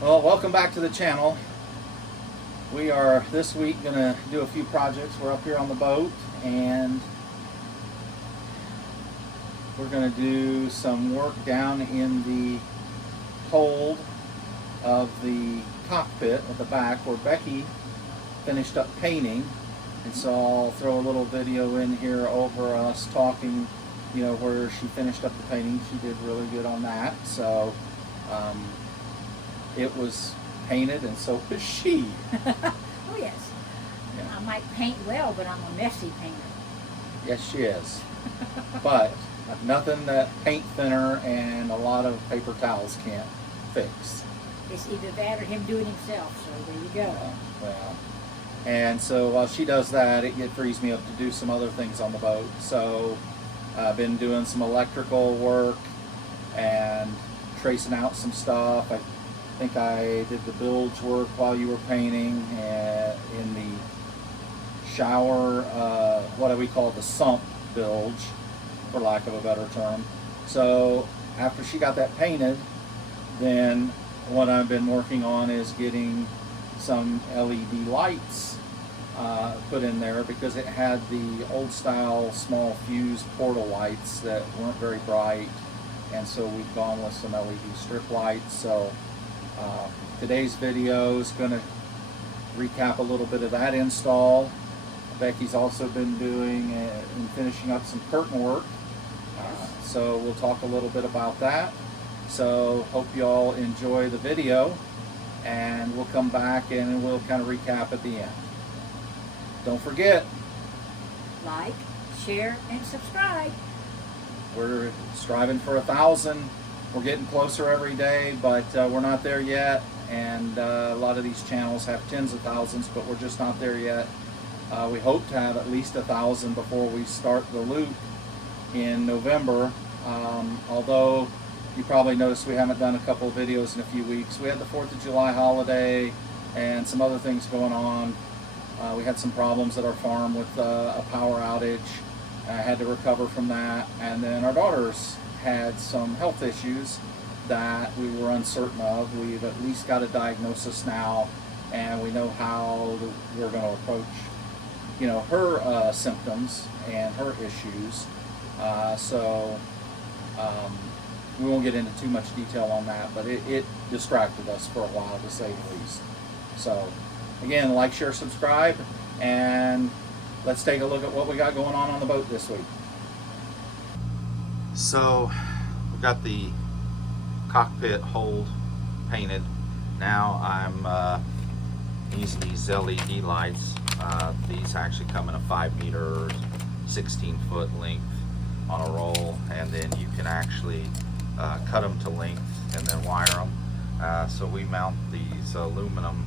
Well, welcome back to the channel. We are this week going to do a few projects. We're up here on the boat and we're going to do some work down in the hold of the cockpit at the back where Becky finished up painting. And so I'll throw a little video in here over us talking, where she finished up the painting. She did really good on that. So it was painted and so was she. Oh yes. Yeah. I might paint well, but I'm a messy painter. Yes, she is. But nothing that paint thinner and a lot of paper towels can't fix. It's either that or him doing himself, so there you go. Well, and so while she does that, it frees me up to do some other things on the boat. So I've been doing some electrical work and tracing out some stuff. I think I did the bilge work while you were painting in the shower, what do we call it, the sump bilge, for lack of a better term. So after she got that painted, then what I've been working on is getting some LED lights put in there, because it had the old style small fuse portal lights that weren't very bright, and so we've gone with some LED strip lights. So today's video is going to recap a little bit of that install. Becky's also been doing and finishing up some curtain work, so we'll talk a little bit about that. So hope you all enjoy the video, and we'll come back and we'll kind of recap at the end. Don't forget, like, share, and subscribe. we're striving for 1,000. We're getting closer every day, but we're not there yet. And a lot of these channels have tens of thousands, but we're just not there yet. We hope to have at least 1,000 before we start the loop in November. Although you probably noticed we haven't done a couple of videos in a few weeks. We had the 4th of July holiday and some other things going on. We had some problems at our farm with a power outage. I had to recover from that. And then our daughters had some health issues that we were uncertain of. We've at least got a diagnosis now, and we know how we're going to approach, her symptoms and her issues. So we won't get into too much detail on that, but it distracted us for a while, to say the least. So again, like, share, subscribe, and let's take a look at what we got going on the boat this week. So we've got the cockpit hold painted. Now I'm using these LED lights. These actually come in a 5-meter, 16-foot length on a roll, and then you can actually cut them to length and then wire them. So we mount these aluminum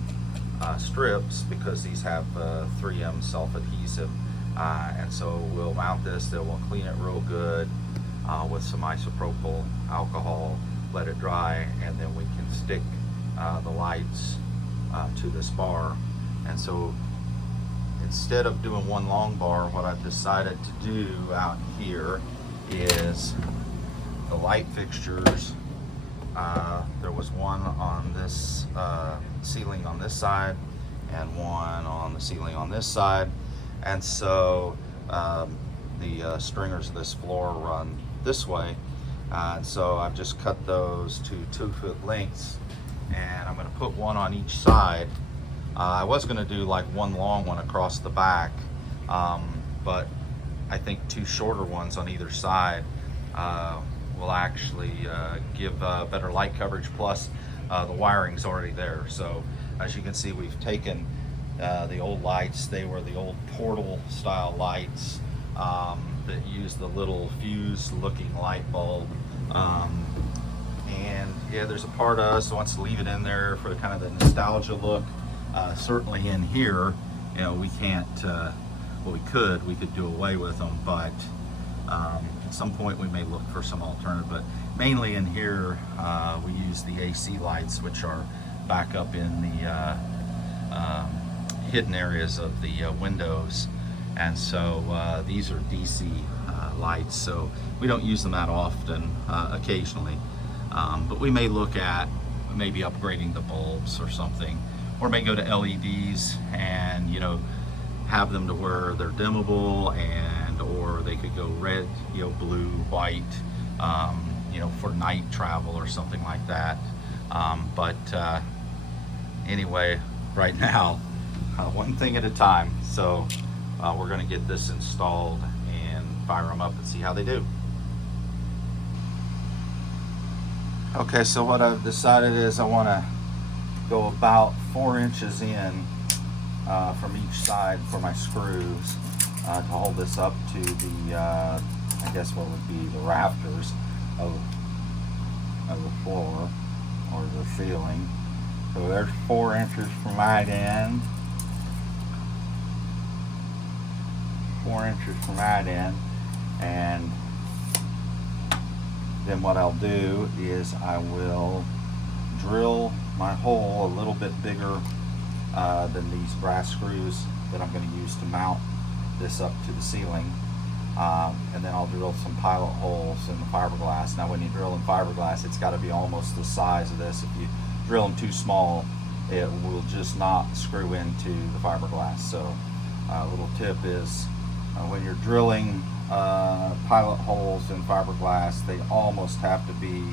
strips, because these have 3M self-adhesive, and so we'll mount this. Then we'll clean it real good with some isopropyl alcohol, let it dry, and then we can stick the lights to this bar. And so instead of doing one long bar, what I've decided to do out here is the light fixtures. There was one on this ceiling on this side and one on the ceiling on this side, and so the stringers of this floor run this way, and so I've just cut those to 2-foot lengths, and I'm going to put one on each side. I was going to do like one long one across the back, but I think 2 shorter ones on either side will actually give better light coverage, plus the wiring's already there. So as you can see, we've taken the old lights. They were the old portal style lights that use the little fuse looking light bulb, and yeah, there's a part of us that wants to leave it in there for kind of the nostalgia look. Certainly in here, we can't, well, we could do away with them, but at some point we may look for some alternative. But mainly in here, we use the AC lights, which are back up in the hidden areas of the windows. And so these are DC lights, so we don't use them that often, occasionally. But we may look at maybe upgrading the bulbs or something, or may go to LEDs and, you know, have them to where they're dimmable, and or they could go red, you know, blue, white, you know, for night travel or something like that. Anyway, right now, one thing at a time. So we're going to get this installed and fire them up and see how they do. Okay, so what I've decided is I want to go about 4 inches in from each side for my screws to hold this up to the, I guess what would be the rafters of the floor or the ceiling. So there's 4 inches from right end, 4 inches from right end, and then what I'll do is I will drill my hole a little bit bigger than these brass screws that I'm going to use to mount this up to the ceiling. And then I'll drill some pilot holes in the fiberglass. Now when you drill in fiberglass, it's got to be almost the size of this. If you drill them too small, it will just not screw into the fiberglass. So a little tip is when you're drilling pilot holes in fiberglass, they almost have to be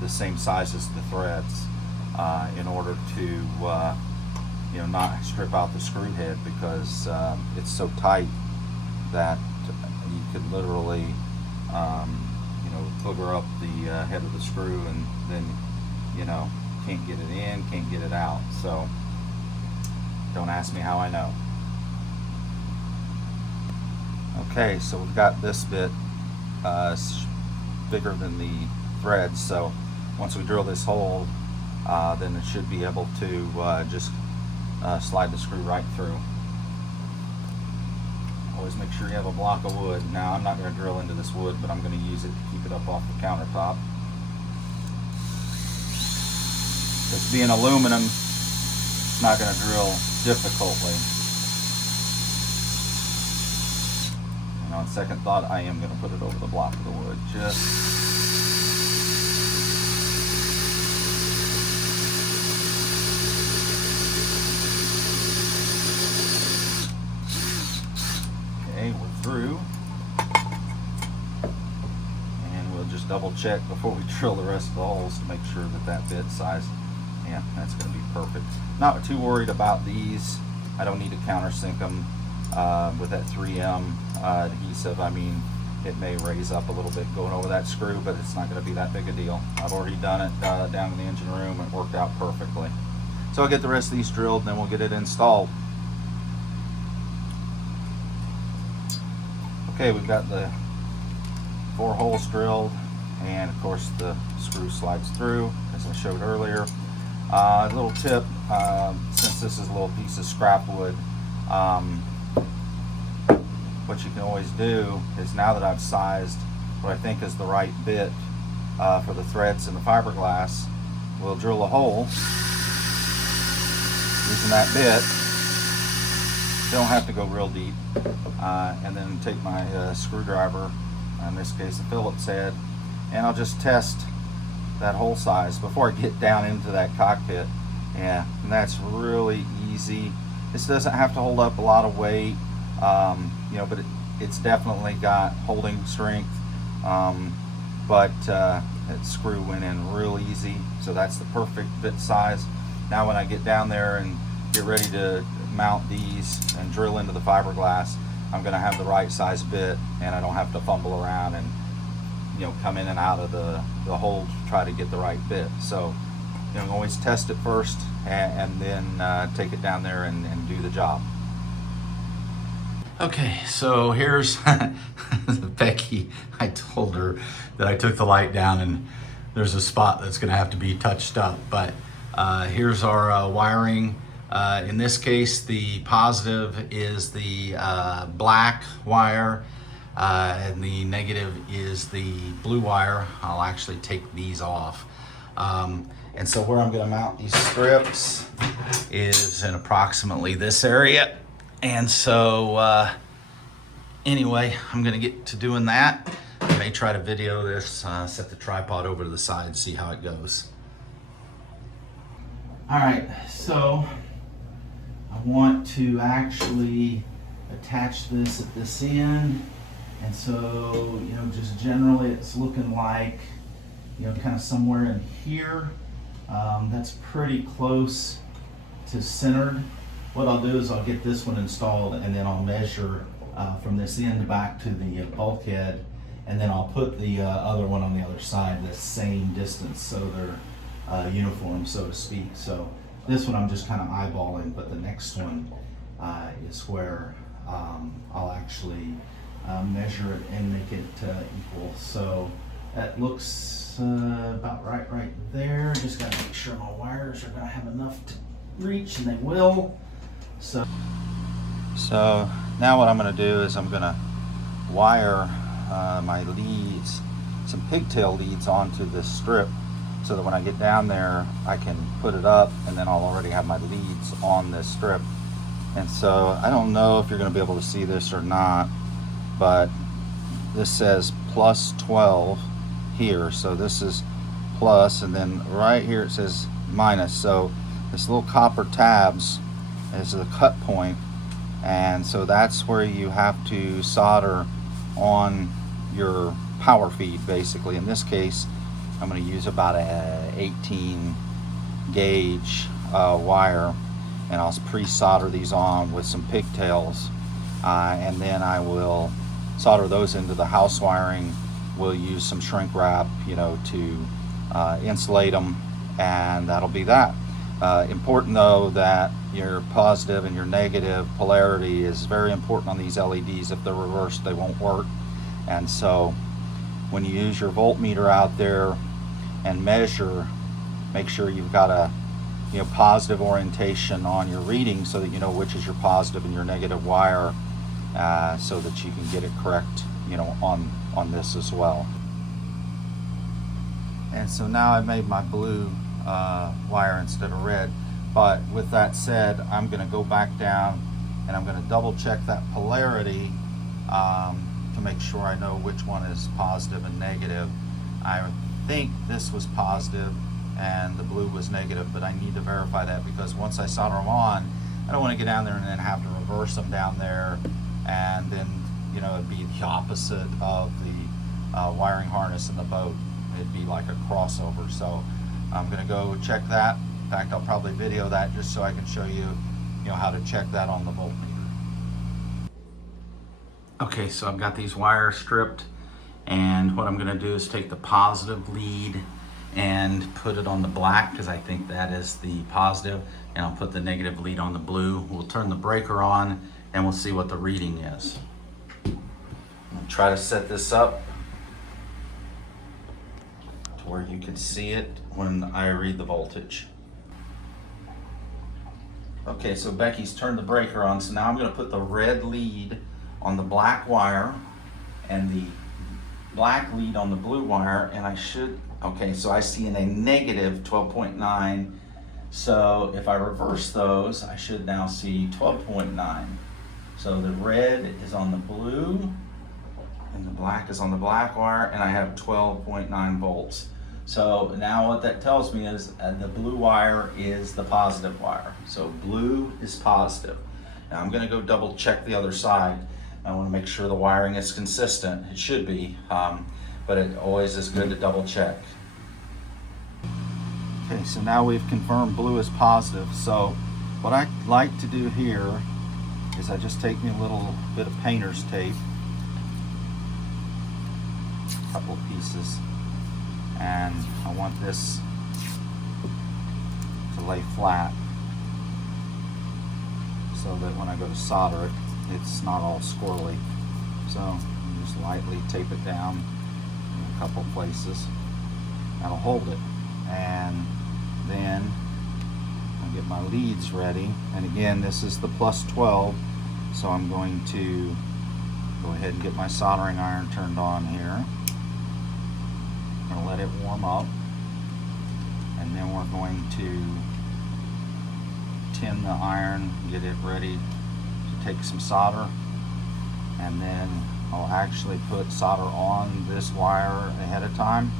the same size as the threads in order to you know, not strip out the screw head, because it's so tight that you could literally you know, booger up the head of the screw, and then, you know, can't get it in, can't get it out. So don't ask me how I know. Okay, so we've got this bit bigger than the threads, so once we drill this hole, then it should be able to just slide the screw right through. Always make sure you have a block of wood. Now I'm not going to drill into this wood, but I'm going to use it to keep it up off the countertop. This being aluminum, it's not going to drill difficultly. And on second thought, I am going to put it over the block of the wood. Okay, we're through. And we'll just double check before we drill the rest of the holes to make sure that that bit size, yeah, that's going to be perfect. Not too worried about these. I don't need to countersink them with that 3M adhesive. I mean, it may raise up a little bit going over that screw, but it's not going to be that big a deal. I've already done it down in the engine room. It worked out perfectly. So I'll get the rest of these drilled, and then we'll get it installed. Okay, we've got the 4 holes drilled, and of course the screw slides through as I showed earlier. A little tip, since this is a little piece of scrap wood, what you can always do is, now that I've sized what I think is the right bit for the threads and the fiberglass, we'll drill a hole using that bit. You don't have to go real deep, and then take my screwdriver, in this case a Phillips head, and I'll just test that hole size before I get down into that cockpit. Yeah, and that's really easy. This doesn't have to hold up a lot of weight, you know, but it's definitely got holding strength. But that screw went in real easy, so that's the perfect bit size. Now when I get down there and get ready to mount these and drill into the fiberglass, I'm going to have the right size bit, and I don't have to fumble around and, you know, come in and out of the hole to try to get the right bit. So, you know, always test it first, and then take it down there and do the job. Okay, so here's Becky. I told her that I took the light down and there's a spot that's going to have to be touched up, but here's our wiring. In this case, the positive is the black wire, and the negative is the blue wire. I'll actually take these off. And so where I'm going to mount these strips is in approximately this area. And so anyway, I'm going to get to doing that. I may try to video this, set the tripod over to the side, see how it goes. All right, so I want to actually attach this at this end. And so, you know, just generally it's looking like, you know, kind of somewhere in here. That's pretty close to centered. What I'll do is I'll get this one installed and then I'll measure from this end back to the bulkhead, and then I'll put the other one on the other side the same distance so they're uniform, so to speak. So this one I'm just kind of eyeballing, but the next one is where I'll actually measure it and make it equal. So that looks about right there. Just gotta make sure my wires are gonna have enough to reach, and they will. So now what I'm gonna do is I'm gonna wire my leads, some pigtail leads, onto this strip, so that when I get down there I can put it up, and then I'll already have my leads on this strip. And so I don't know if you're going to be able to see this or not, but this says plus 12 here, so this is plus, and then right here it says minus. So this little copper tabs is the cut point, and so that's where you have to solder on your power feed. Basically, in this case I'm going to use about a 18 gauge wire, and I'll pre-solder these on with some pigtails, and then I will solder those into the house wiring. We'll use some shrink wrap, you know, to insulate them, and that'll be that. Important though that your positive and your negative polarity is very important on these LEDs. If they're reversed, they won't work. And so when you use your voltmeter out there and measure, make sure you've got a positive orientation on your reading, so that you know which is your positive and your negative wire, so that you can get it correct, on this as well. And so now I made my blue wire instead of red. But with that said, I'm going to go back down and I'm going to double check that polarity to make sure I know which one is positive and negative. I think this was positive and the blue was negative, but I need to verify that, because once I solder them on, I don't want to get down there and then have to reverse them down there, and then it'd be the opposite of the wiring harness in the boat. It'd be like a crossover. So I'm going to go check that. In fact, I'll probably video that just so I can show you, how to check that on the voltmeter. Okay, so I've got these wires stripped, and what I'm going to do is take the positive lead and put it on the black, because I think that is the positive, and I'll put the negative lead on the blue. We'll turn the breaker on and we'll see what the reading is. I'll try to set this up to where you can see it when I read the voltage. Okay, so Becky's turned the breaker on, so now I'm going to put the red lead on the black wire and the black lead on the blue wire, and okay, so I see in a negative 12.9. So if I reverse those, I should now see 12.9. So the red is on the blue and the black is on the black wire, and I have 12.9 volts. So now what that tells me is the blue wire is the positive wire. So blue is positive. Now I'm going to go double check the other side. I want to make sure the wiring is consistent. It should be, but it always is good to double check. Okay, so now we've confirmed blue is positive. So what I like to do here is I just take me a little bit of painter's tape, a couple of pieces, and I want this to lay flat so that when I go to solder it, it's not all squirrely. So you just lightly tape it down in a couple places. That'll hold it. And then I'll get my leads ready. And again, this is the plus 12. So I'm going to go ahead and get my soldering iron turned on here. I'm going to let it warm up. And then we're going to tin the iron, get it ready to take some solder. And then I'll actually put solder on this wire ahead of time.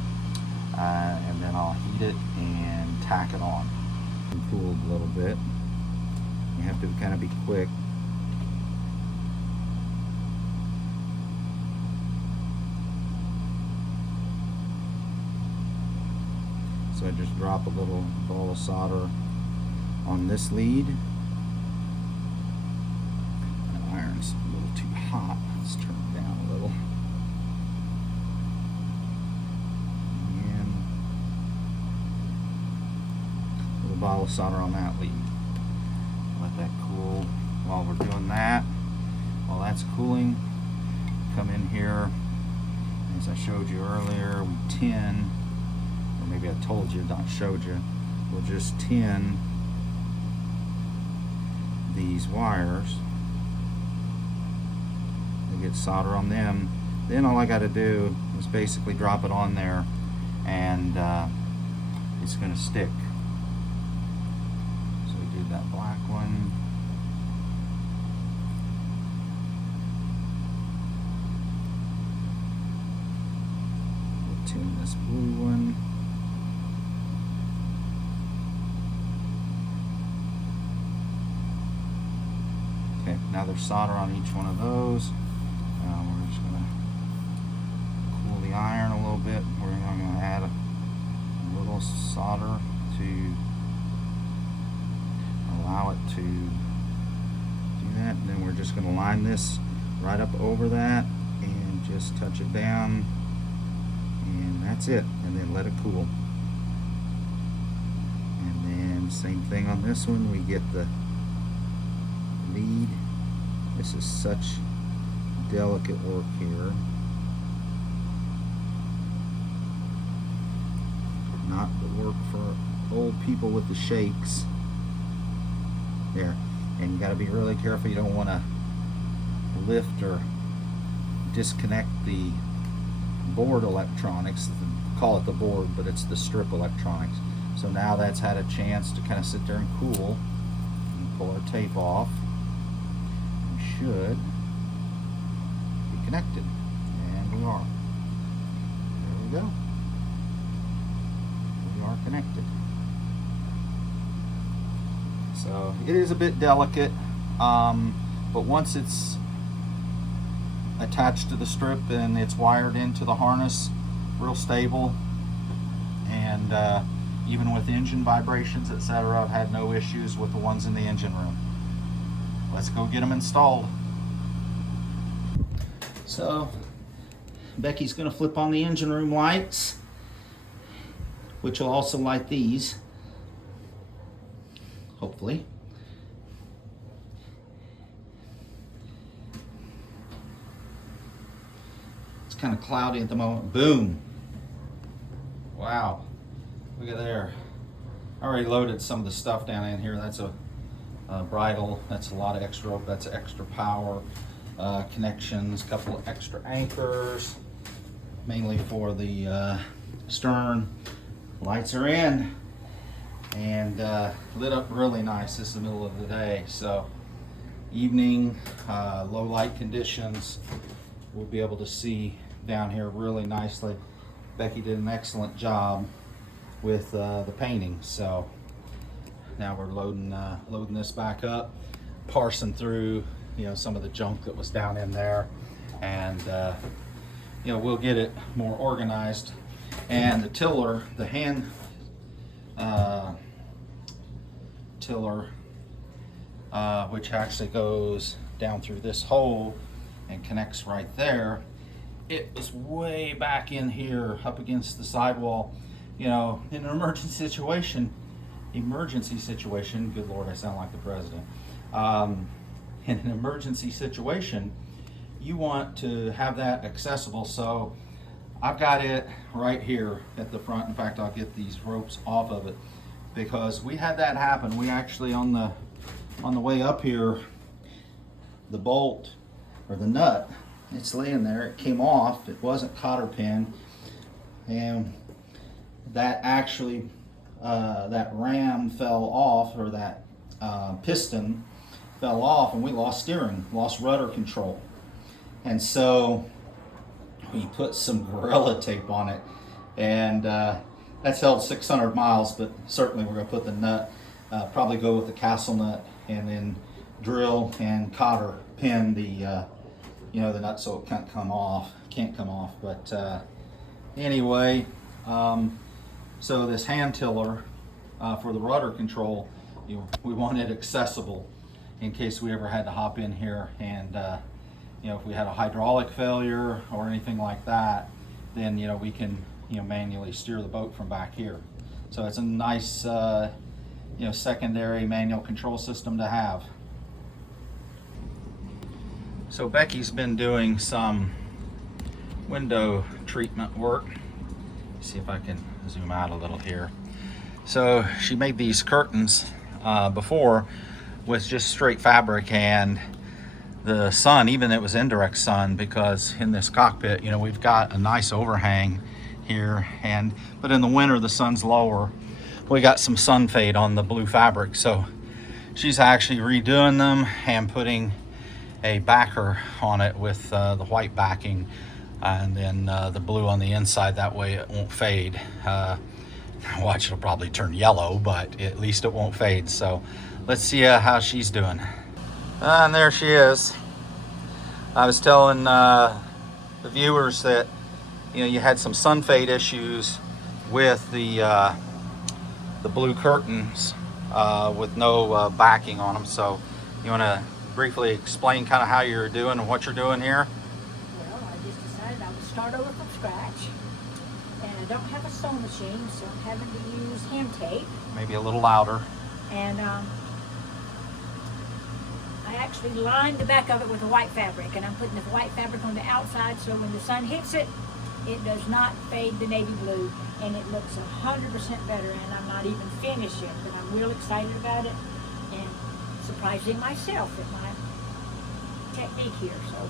And then I'll heat it and tack it on. Full cooled a little bit. You have to kind of be quick. So I just drop a little ball of solder on this lead. The iron's a little too hot. Let's turn it down a little. And a little bottle of solder on that lead. Let that cool while we're doing that. While that's cooling, come in here. As I showed you earlier, we tin, or maybe I told you, not showed you. We'll just tin these wires. We get solder on them. Then all I got to do is basically drop it on there, and it's going to stick. So we did that black one. We'll tin this blue one. Okay, now there's solder on each one of those. We're just going to cool the iron a little bit. We're going to add a little solder to allow it to do that. And then we're just going to line this right up over that and just touch it down. And that's it. And then let it cool. And then same thing on this one. We get the lead. This is such delicate work here. Not the work for old people with the shakes. There. And you got to be really careful. You don't want to lift or disconnect the board electronics. Call it the board, but it's the strip electronics. So now that's had a chance to kind of sit there and cool. And pull our tape off. We should be connected. And we are. There we go. We are connected. So it is a bit delicate, but once it's attached to the strip and it's wired into the harness, real stable, and even with engine vibrations, etc., I've had no issues with the ones in the engine room. Let's go get them installed. So Becky's going to flip on the engine room lights, which will also light these, hopefully. It's kind of cloudy at the moment. Boom. Wow. Look at there. I already loaded some of the stuff down in here. That's a bridle. That's a lot of extra. That's extra power connections. A couple of extra anchors, mainly for the stern. Lights are in and lit up really nice. This is the middle of the day, so evening, low light conditions, we'll be able to see down here really nicely. Becky did an excellent job with the painting. So now we're loading this back up, parsing through some of the junk that was down in there, and we'll get it more organized. And the tiller, the hand tiller, which actually goes down through this hole and connects right there, it was way back in here up against the sidewall. In an emergency situation, good Lord, I sound like the president. In an emergency situation, you want to have that accessible. So I've got it right here at the front. In fact, I'll get these ropes off of it, because we had that happen. We actually, on the way up here, the bolt or the nut, it's laying there, it came off, it wasn't cotter pin, and that actually that ram fell off, or that piston fell off, and we lost steering, lost rudder control. And so we put some Gorilla Tape on it, and that's held 600 miles, but certainly we're going to put the nut probably go with the castle nut and then drill and cotter pin the the nut so it can't come off. But anyway, so this hand tiller for the rudder control, we want it accessible in case we ever had to hop in here and if we had a hydraulic failure or anything like that, then we can manually steer the boat from back here. So it's a nice secondary manual control system to have. So Becky's been doing some window treatment work. See if I can zoom out a little here. So she made these curtains before with just straight fabric, and the sun, even it was indirect sun, because in this cockpit, we've got a nice overhang here, but in the winter the sun's lower. We got some sun fade on the blue fabric, so she's actually redoing them and putting a backer on it with the white backing and then the blue on the inside. That way it won't fade. Watch, it'll probably turn yellow, but at least it won't fade. So let's see how she's doing. And there she is. I was telling the viewers that you had some sun fade issues with the blue curtains with no backing on them. So you want to briefly explain kind of how you're doing and what you're doing here? Well, I just decided I would start over from scratch, and I don't have a sewing machine, so I'm having to use hand tape. Maybe a little louder. And I actually lined the back of it with a white fabric, and I'm putting the white fabric on the outside so when the sun hits it, it does not fade the navy blue, and it looks 100% better. And I'm not even finished yet, but I'm real excited about it and surprising myself at my technique here. So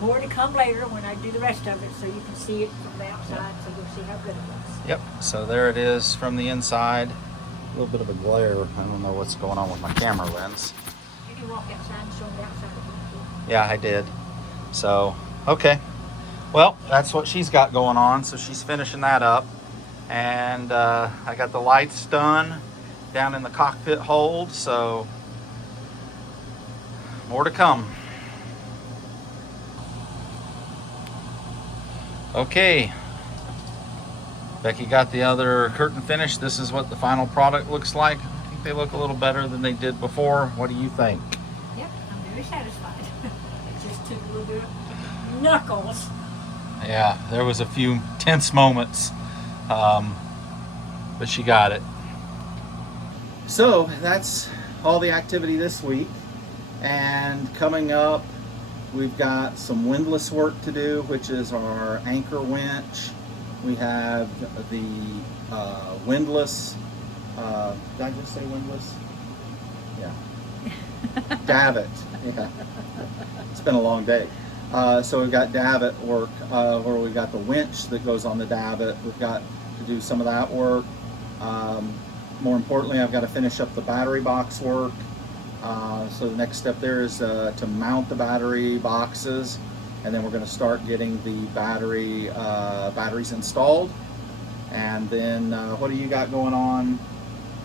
more to come later when I do the rest of it, so you can see it from the outside. So you'll see how good it looks. Yep, so there it is from the inside. A little bit of a glare. I don't know what's going on with my camera lens. You can walk outside and show them the outside of it. Yeah, I did. So, okay. Well, that's what she's got going on. So she's finishing that up. And I got the lights done down in the cockpit hold. So, more to come. Okay. Becky got the other curtain finished. This is what the final product looks like. I think they look a little better than they did before. What do you think? Yep, I'm very satisfied. It just took a little bit of knuckles. Yeah, there was a few tense moments, but she got it. So that's all the activity this week. And coming up, we've got some windlass work to do, which is our anchor winch. We have the windlass, did I just say windlass? Yeah. Davit, yeah. It's been a long day. So we've got davit work, where we've got the winch that goes on the davit. We've got to do some of that work. More importantly, I've got to finish up the battery box work. So the next step there is to mount the battery boxes, and then we're going to start getting the batteries installed. And then what do you got going on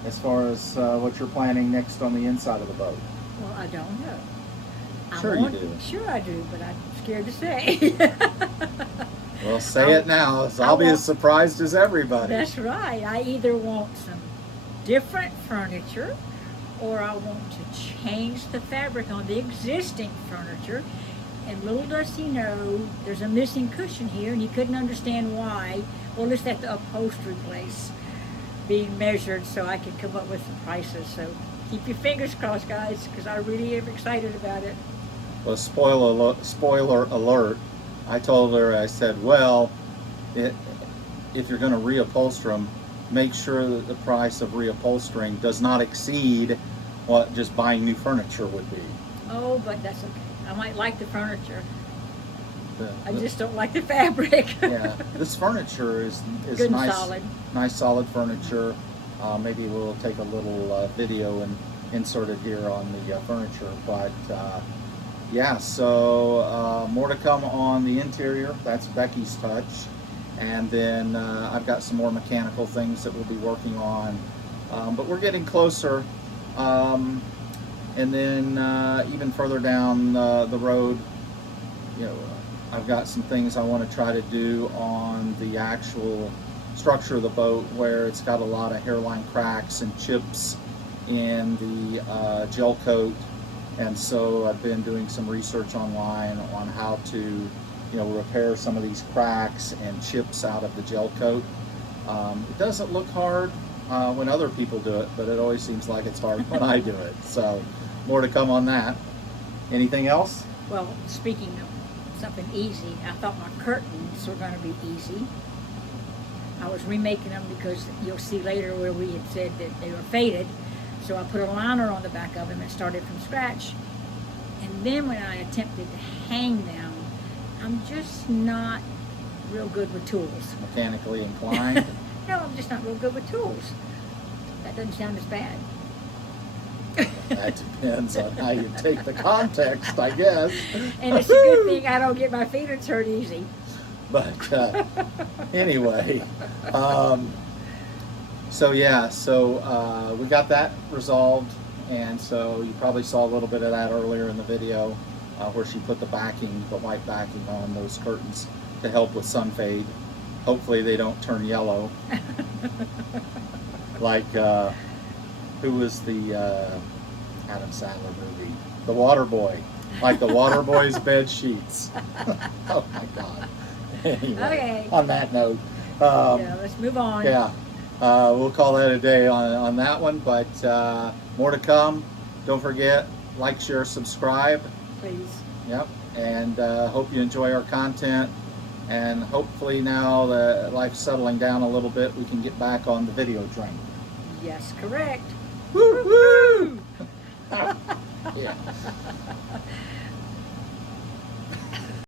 as far as what you're planning next on the inside of the boat? Well, I don't know. Sure you do. Sure I do, but I'm scared to say. Well, say it now, so I'll be as surprised as everybody. That's right. I either want some different furniture, or I want to change the fabric on the existing furniture. And little does he know, there's a missing cushion here, and he couldn't understand why. Well, it's at the upholstery place being measured, so I could come up with some prices. So keep your fingers crossed, guys, because I really am excited about it. Well, spoiler alert, I told her, I said, well, if you're going to reupholster them, make sure that the price of reupholstering does not exceed what just buying new furniture would be. Oh, but that's okay. I might like the furniture. I just don't like the fabric. Yeah, this furniture is good nice, and solid. Nice solid furniture. Maybe we'll take a little video and insert it here on the furniture. But yeah, so more to come on the interior. That's Becky's touch. And then I've got some more mechanical things that we'll be working on But we're getting closer. And then even further down the road, you know, I've got some things I want to try to do on the actual structure of the boat, where it's got a lot of hairline cracks and chips in the gel coat. And so I've been doing some research online on how to, you know, repair some of these cracks and chips out of the gel coat. It doesn't look hard when other people do it, but it always seems like it's hard when I do it. So more to come on that. Anything else? Well, speaking of something easy, I thought my curtains were going to be easy. I was remaking them because you'll see later where we had said that they were faded. So I put a liner on the back of them and started from scratch. And then when I attempted to hang them, I'm just not real good with tools. Mechanically inclined? No, I'm just not real good with tools. That doesn't sound as bad. That depends on how you take the context, I guess. And it's a good thing I don't get my feelings hurt easy. But anyway, so yeah, so we got that resolved, and so you probably saw a little bit of that earlier in the video, where she put the backing, the white backing on those curtains to help with sun fade. Hopefully they don't turn yellow. Like, who was the Adam Sandler movie? The Waterboy. Like the Waterboy's bed sheets. Oh my God. Anyway, Okay. on that note, Yeah, let's move on. yeah, we'll call that a day on that one, but more to come. Don't forget, like, share, subscribe. Please. Yep, and hope you enjoy our content, and hopefully now that life's settling down a little bit, we can get back on the video train. Yes, correct. Woo-hoo! Yeah.